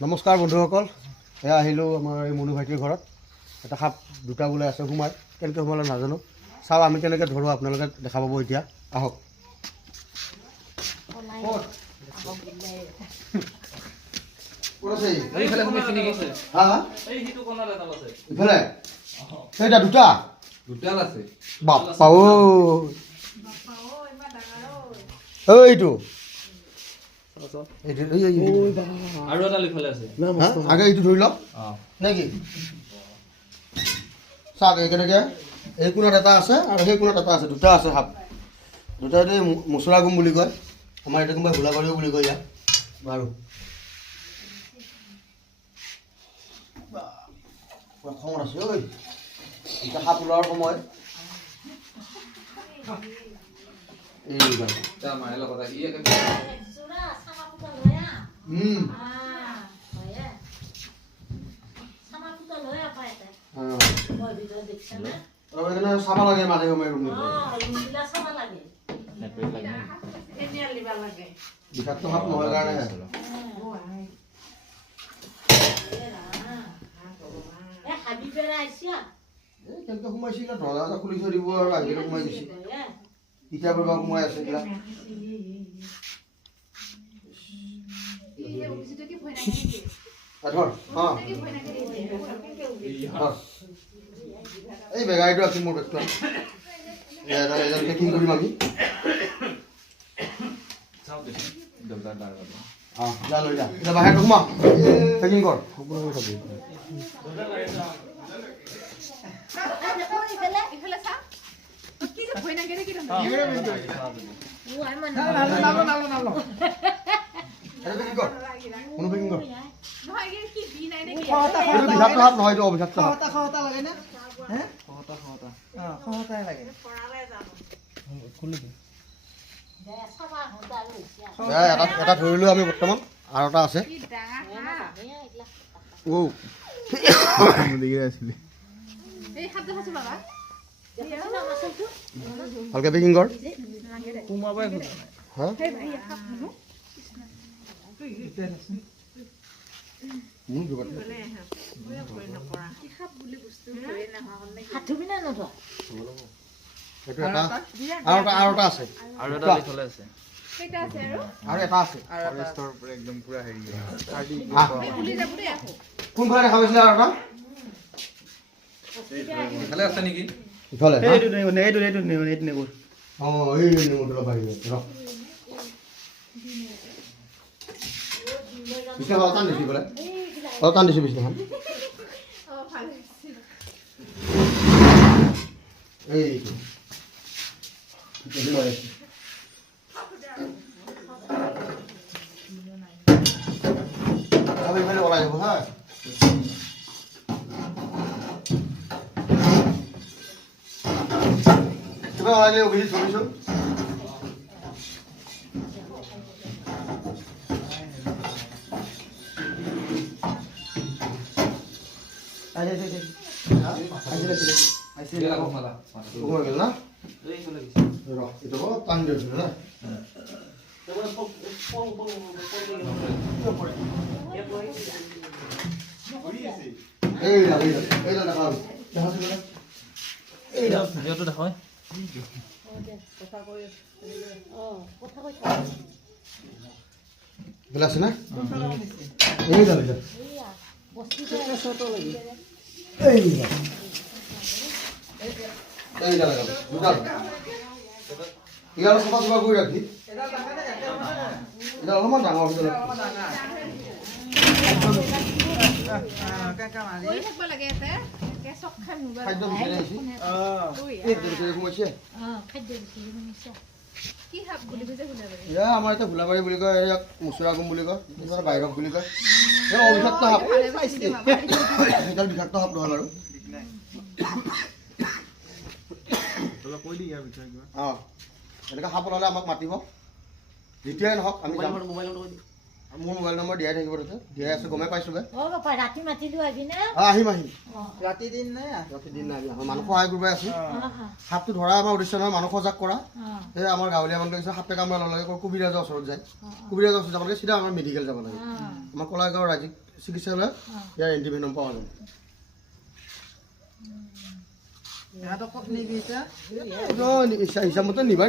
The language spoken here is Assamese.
নমস্কাৰ বন্ধুসকল, এয়া আহিলোঁ আমাৰ এই মনু ভাইটিৰ ঘৰত। এটা সাপ দুটা বোলে আছে সোমাই, কেনেকৈ সোমালে নাজানো। চাওঁ আমি কেনেকৈ ধৰোঁ, আপোনালোকে দেখা পাব এতিয়া। আহক। ইফালে সেইটা দুটা বাপ্পা এইটো আগে এইটো ধৰি লওক নেকি? চাওক কেনেকৈ এই কোণত এটা আছে আৰু সেই কোণত এটা আছে, দুটা আছে সাপ। দুটা মুচৰা গুম বুলি কয়, আমাৰ এতিয়া কোনোবাই ভোলাবাৰীও বুলি কয় ইয়াত। বাৰু খঙত আছে ঐ, এতিয়া সাপ ওলোৱাৰ সময়। চাব লাগে মাজে সময়ে বিষাক্ত সাপ নহয় কাৰণেহে। কেনেকৈ সোমাইছিল, দৰজা খুলি থৈ দিব আৰু আহি সোমাই গৈছে। এতিয়া পৰা সোমাই আছে এইবিলাক। এই বেগাৰীটো আছে মোৰ বেগটো, পেকিং কৰিম আমি। যা লৈ যা, এতিয়া বাহিৰত সোমা, পেকিং কৰ। এটা ধৰিলো আমি বৰ্তমান, আৰু এটা আছে। ভালকে পেকিং কৰ। আৰু এটা আছে, আৰু এটা আছে, একদম পুৰা হেৰি কোনফালে দেখা পাইছিলে? আৰু এটা ইফালে আছে নেকি? ইফালে টান দিছি বোলে, অলপ টান দিছো বিছনাখন। এইটো ওলাই যাব হা। কিবা ওলাই গ'লে অভিজিত ধৰিছোঁ। আছে না এই যাবে ইয়াৰ চফা চফা কৰি ৰাখি এটা অলপমান ডাঙৰ হৈ আমাৰ এতিয়া ভোলাবাৰী বুলি কয়, মুচুৰা গুম বুলি কয়, বাহিৰত বুলি কয়। অবিষাক্ত সাপ, সেইডাল বিষাক্ত সাপ নহয় বাৰু। এনেকৈ সাপ ওলালে আমাক মাতিব, যেতিয়াই নহওক আমি মোৰ মোবাইল নম্বৰ দিয়াই থাকিব তাতে দিয়াই আছে গমে পাইছোঁ বে অ বাপা ৰাতি মাতিলো আহিবিনে আহিম আহিম ৰাতি দিন নাই ৰাতি দিন নাই মানুহ সহায় কৰিব আছোঁ সাপটো ধৰা আমাৰ উদ্দেশ্য নহয় মানুহ সজাগ কৰা এই আমাৰ গাঁৱলীয়া মানুহ কিছু সাপে কামোৰা লগে কবিৰাজৰ ওচৰত যায় কবিৰাজৰ ওচৰত যাব লাগে চিধা আমাৰ মেডিকেল যাব লাগে আমাৰ কলাগাঁও ৰাজ্যিক চিকিৎসালয়ত ইয়াৰ এণ্টিভেনম পোৱা যায় ইহঁতক ক'ত নিবি এতিয়া হিচাপ মতে নিবাই